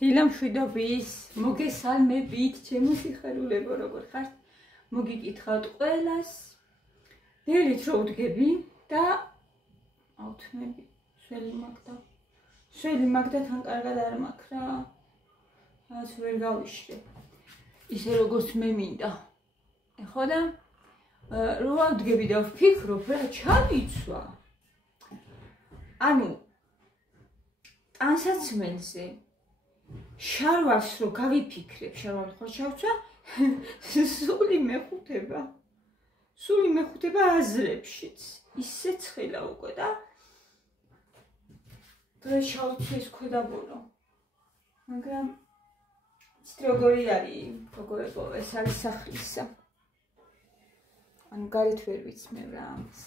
დილა მშვიდობის, მოგესალმებით, ჩემო სიხარულებო, როგორ ხართ? მოგიკითხავთ ყველას. დილით რო ვდგები და ავთმები, შველი მაგდა თან კარგად არ მაქვს რა. რაც ვერ გავიშლე. ისე როგორც მე მინდა. ეხლა და რო ვდგები და ვფიქრობ, რა ჩავიცვა. ანუ ტანსაცმელზე შარვას რო გავიფიქრებ, შარვას ხო ჩავცვა, სული მეხუთება აზრებშიც. ისე ცხელა უკვე და დღეს შავცვის ქვედაბოლო. მაგრამ როგორი არის, როგორ ეს არის სახლისა. ანუ გარეთ ვერ ვიცმევ რა ამას.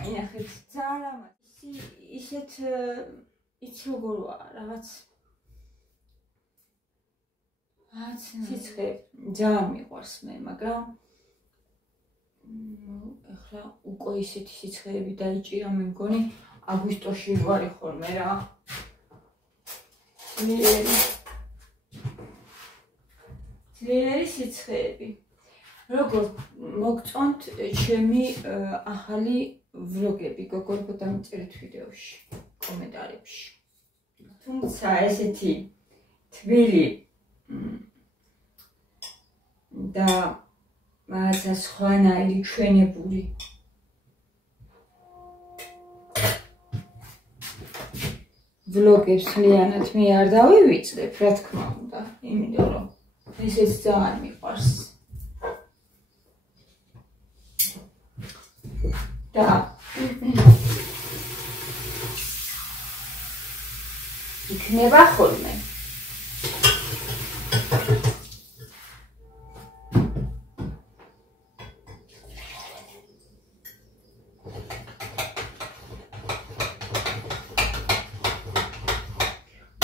აი ნახეთ, ძალიან ისეთ იცი როგორ ვარ, რაღაც სიცხე ძალიან მიყვარს მე, მაგრამ ეხლა უკვე ისეთი სიცხეები დაიჭირა, მე მგონი აგვისტოში ვარი ხოლმე რა. ძლიერი სიცხეები. როგორ მოგწონთ ჩემი ახალი ვლოგები, გოგოებო დამიწერეთ ვიდეოში, კომენტარებში. თუმცა ესეთი თბილი და რაღაცა სხვანაირი ჩვენებული ვლოგებს მთლიანად მე არ დავივიწყებ, რა თქმა უნდა, იმიტომ რომ ესეც ძალიან მიყვარს. და იქნება ხოლმე.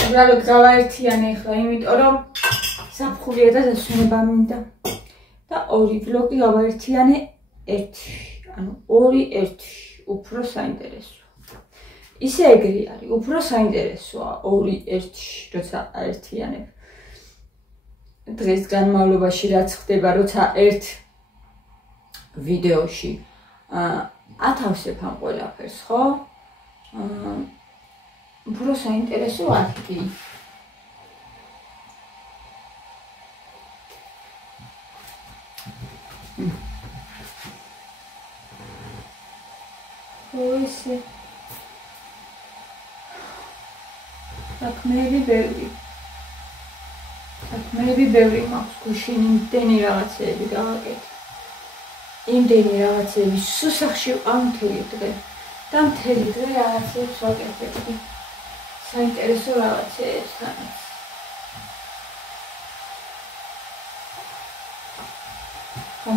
უბრალოდ გავაერთიანე ახლა, იმიტომ რომ საფხულია და დასვენება მინდა. და ორი ვლოგი გავაერთიანე ერთში. ანუ ორი ერთში, უფრო საინტერესოა. ისე ეგრე არის, უფრო საინტერესოა ორი ერთში, როცა აერთიანებ. დღეს განმავლობაში რაც ხდება, როცა ერთ ვიდეოში ათავსებ ამ ყველაფერს, ხო? უფრო საინტერესო არის. ოესე საქმეები ბევრი მაქვს გუშინ იმდენი რაღაცეები გავაკეთე. იმდენი რაღაცეები სუსახში ვყავ მთელი დღე და მთელი დღე რაღაცეებს ვაკეთებდი. საინტერესო რაღაცეებს თანაც.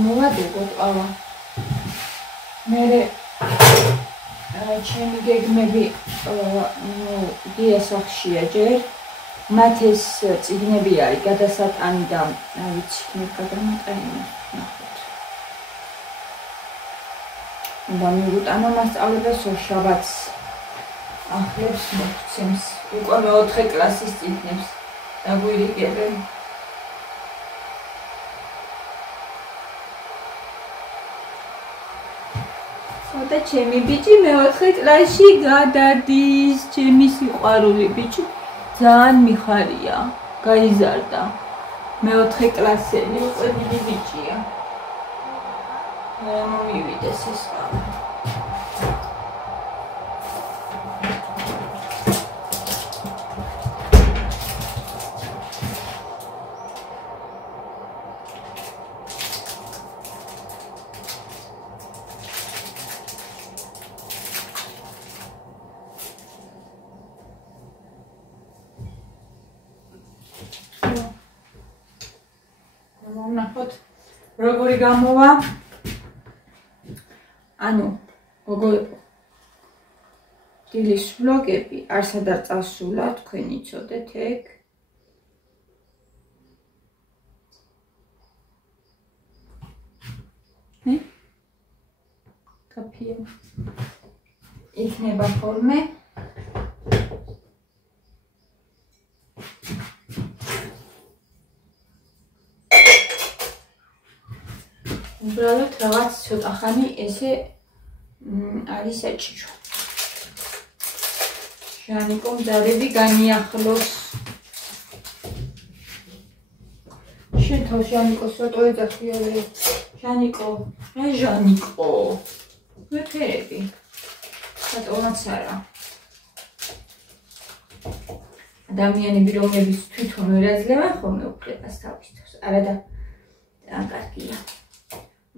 მოვადგოთ ყავა. მე ჩემი გეგმები დიასახშია ჯერ. მათ ეს წიგნები არის გადასატანი და ვიცი, მე გადამატანი ნახოთ. უნდა მივუტანო მასწავლებლებს შაბათს. ახლებს მოგცემს. უკვე მე-4 კლასის წიგნებს დაგვირიგებენ. და ჩემი ბიჭი მე-4 კლასში გადადის, ჩემი სიყვარული ბიჭი ძალიან მიხარია, გაიზარდა. მე-4 კლასელი უკვე დიდი ბიჭია. მომივიდეს ეს ყავა. როგორი გამოვა? ანუ, გოგოებო, დილის ვლოგები არსად არ წასულა, თქვენ იცოდეთ ეგ. კაფეა. იქნება ხოლმე უბრალოდ რაღაც ცოტა ხანი ესე არის საჭირო. ჟანიკომ ძარები განიახლოს. შენ თავს ჟანიკოს რატო ეძახიარე? ჟანიკო, ჟანიკო. ვეფერები. რატომაც არა. ადამიანები რომლებიც თვითონ ვერ აძლევენ ხოლმე უფლებას თავისთვის. არა და კარგია.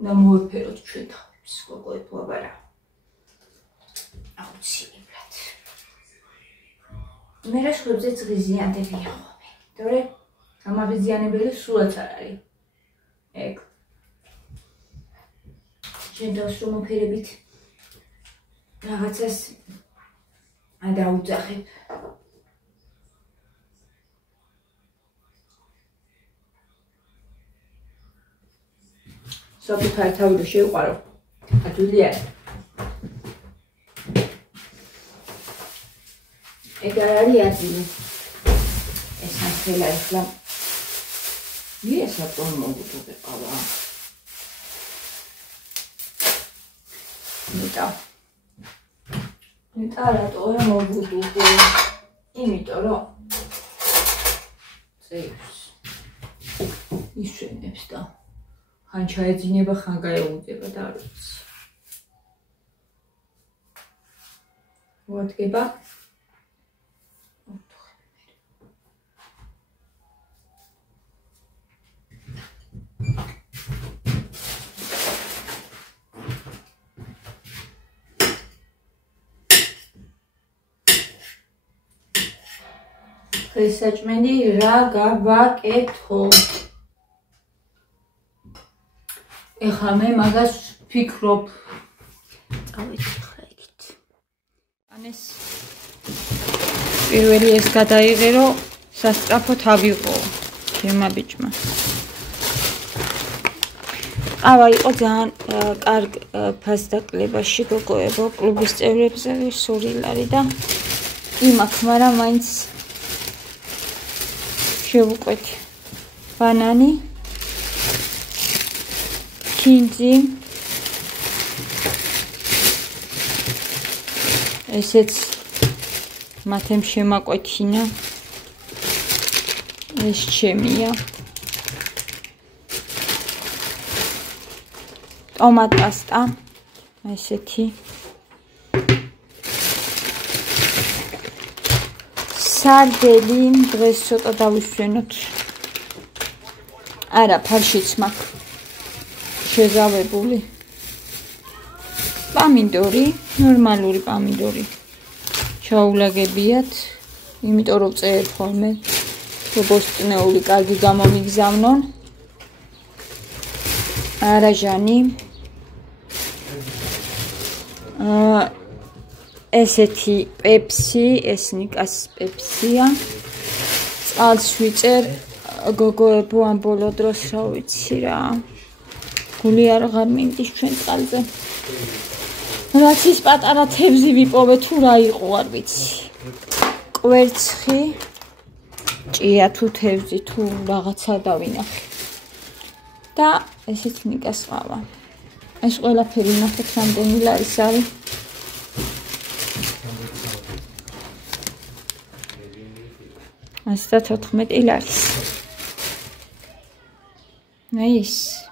უნდა მოვეფეროთ ჩვენ თავს, გოგოებო, აბარა. აუცილებლად. მე რა ხვებზეც ღიზიანდებია ხოლმე. თორე ამაღიზიანებელი სულაც არ არის. ეგ. შენ თავს რომ მოფერებით რაღაცას ადაუძახებ. საკუთარი თავი რო შეუყარო. ადვილი არა. ეგ არ არის ადვილი. ეს ახლა ახლა ვიესაც რომ მოგუწოდებავა. ნეტა რატო მოგუწოდე? იმიტომ რომ წევს ისვენებს და ხან ჩაეძინება, ხან გაეუძება და არ ვიცი. მოადგება? დღეს საჭმელი რა გავაკეთო? ეხლა მე მაგას ვფიქრობ. წავედი ახლა იქით. ანეს პირველი ეს გადაიღერო, სასწრაფო თავიღო ჩემმა ბიჭმა. ავა იყო ძალიან კარგ ფასდაკლებაში გოგოებო, კლუბის წევრებზე სურილარი და იმაქ, მაგრამ მაინც შევუყვეთი. ბანანი კინძი ესეც მათემ შემაკვეთინა. ეს ჩემია. ტომატ პასტა ესეთი. სარდელი დღეს ცოტა დავისვენოთ. არა, ფარშიც მაქვს შეზავებული. პამინდორი, ნორმალური პამინდორი. ჩაულაგებიათ, იმიტომ რომ წერ ხოლმე ბოსტნეული კარგი გამომიგზავნონ. არაჟანი. ესეთი პეპსი, ეს ნიკას პეპსია. წყალს ვიწერ გოგოებო ამ ბოლო დროს რა ვიცი რა. გული აღარ მინდის ჩვენ წყალზე. რაც ის პატარა თევზი ვიპოვე თუ რა იყო არ ვიცი. კვერცხი, ჭია თუ თევზი თუ რაღაცა დავინახე. და ესეც ნიკას ყავა. ეს ყველაფერი ნახეთ რამდენი ლარის არის. ასა 14 ლარის. ნაის.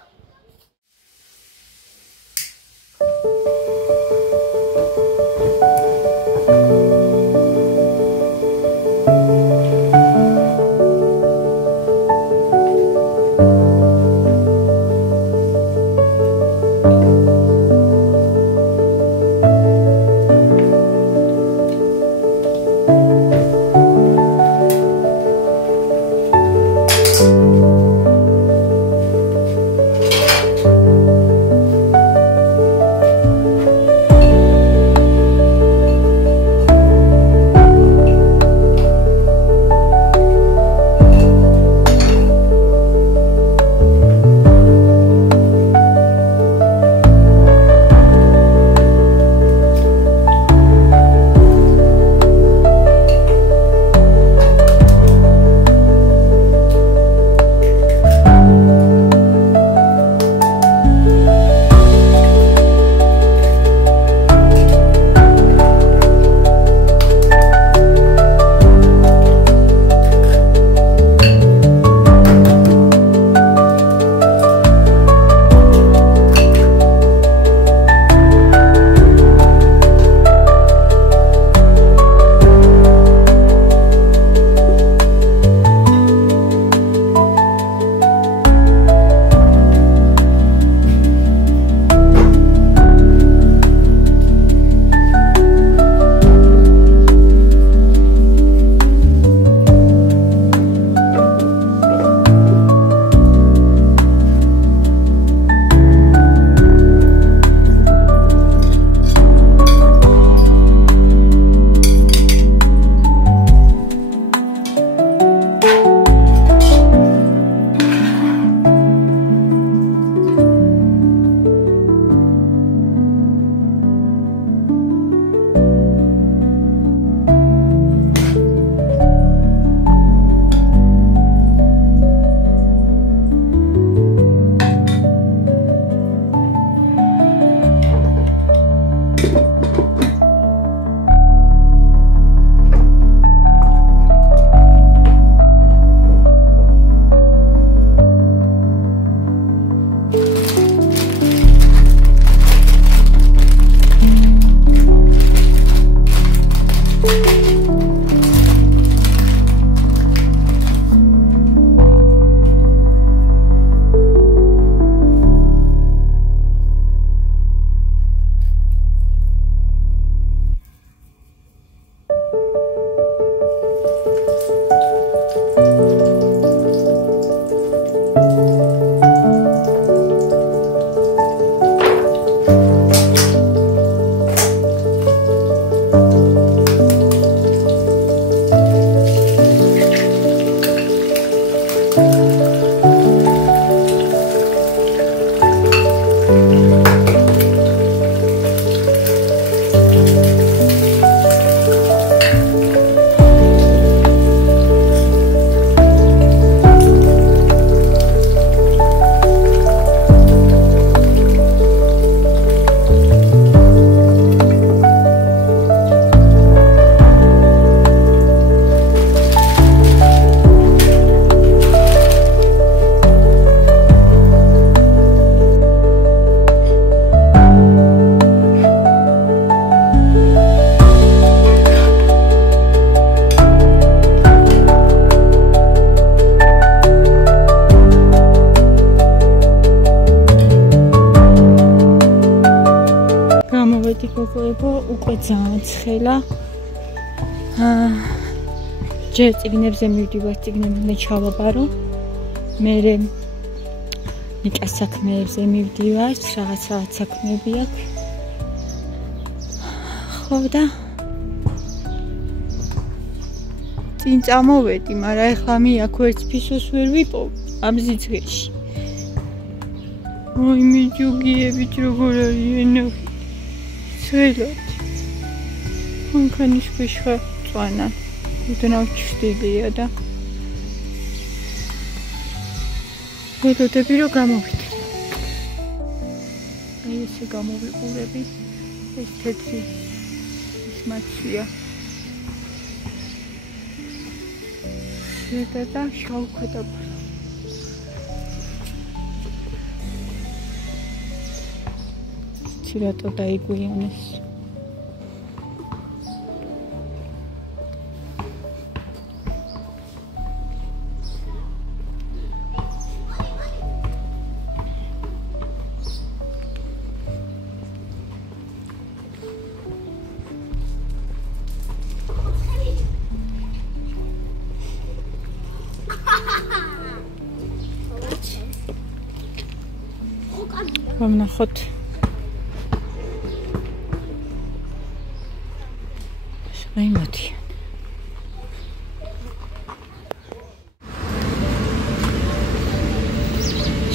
უკვე ძალიან ცხელა. ჯერ წიგნებზე მივდივარ, წიგნები მე ჩავაბარო. მე ნიკას საქმეებზე მივდივარ, რაღაც საქმეები აქვს. ხო და წინ წამოვედი, მაგრამ ეხლა მე აქ ვერც ფისოს ვერ ვიპოვ ამ სიცხეში. ой, მიჯუგიებით როგორ არიან. ცხელად. მანქანის ქვეშ ხარ წვანა. უდნავ ჩხდილია და ველოდები რომ გამოვიდე. აი ესე გამოვიყურები. ეს თეთრი ის მაცვია. და შავქედაბა. ცირატო დაიგვიანეს. ვნახოთ. შეგიმოდი.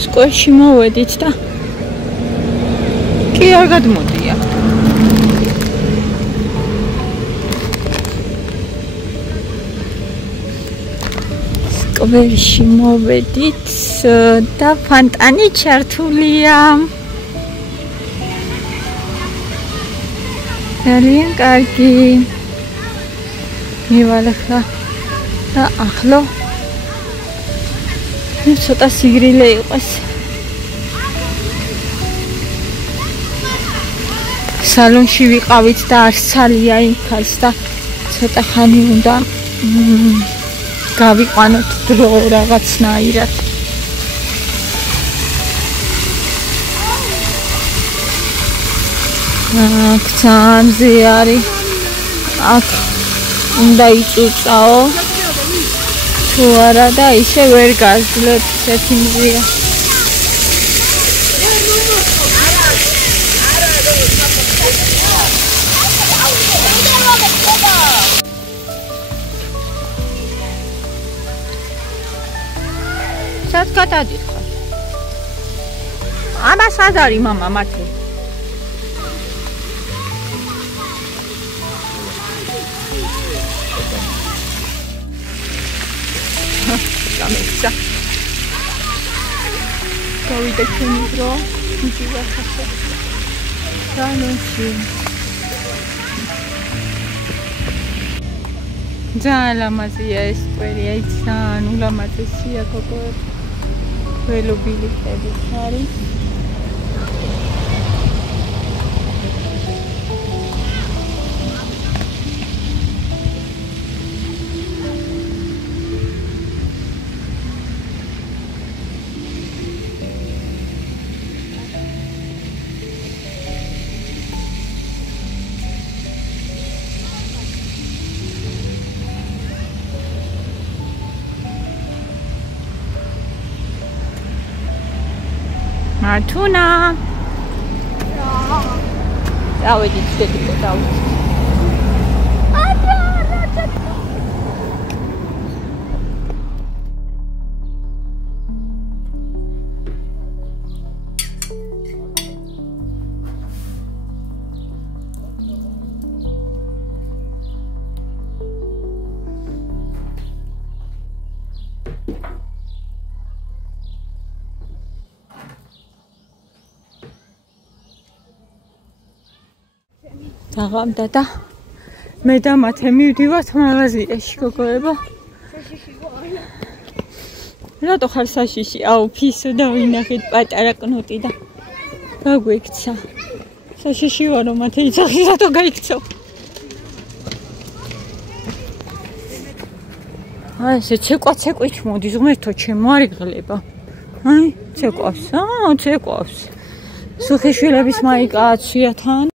სკოლაში მოვედით და კი არ გადმოდია. სკოლაში მოვედით და ფანტანი ჩართულია. ძალიან კარგი. მივალეხა და ახლო ცოტა სიგრილე იყოს. სალონში ვიყავით და არსალია იქაც და ცოტა ხანი უნდა გავიყვანოთ დრო რაღაცნაირად. აქ ცამზე არის. აქ უნდა იწუწაო. თუ არა და ისე ვერ გაძლებ ესეთი მზია. სად გადადიხარ? ამას აზარი მამა მათე. გამეცა. გავიდა ჩემი დრო, მიდივარ ხასე. სალონში. ძალიან ლამაზია ეს სკვერი, აი ძალიან ულამაზესია გოგოები. ველობილი ხებით არის. მართუნა. დავედით დედიკო დავედით. დაღამდა და მე და მათე მივდივართ მაღაზიაში გოგოებო. რატო ხარ საშიში? აუ ფისო დავინახეთ პატარა კნუტი და გაგვიქცა. საშიში ვარო მათე იცახი რატო გაიქცო? აი ესე ცეკვით მოდის ღმერთო ჩემო არ იღლება. აი ცეკვავს. ცეკვავს. სუხიშვილების მაიკა აცვია თან.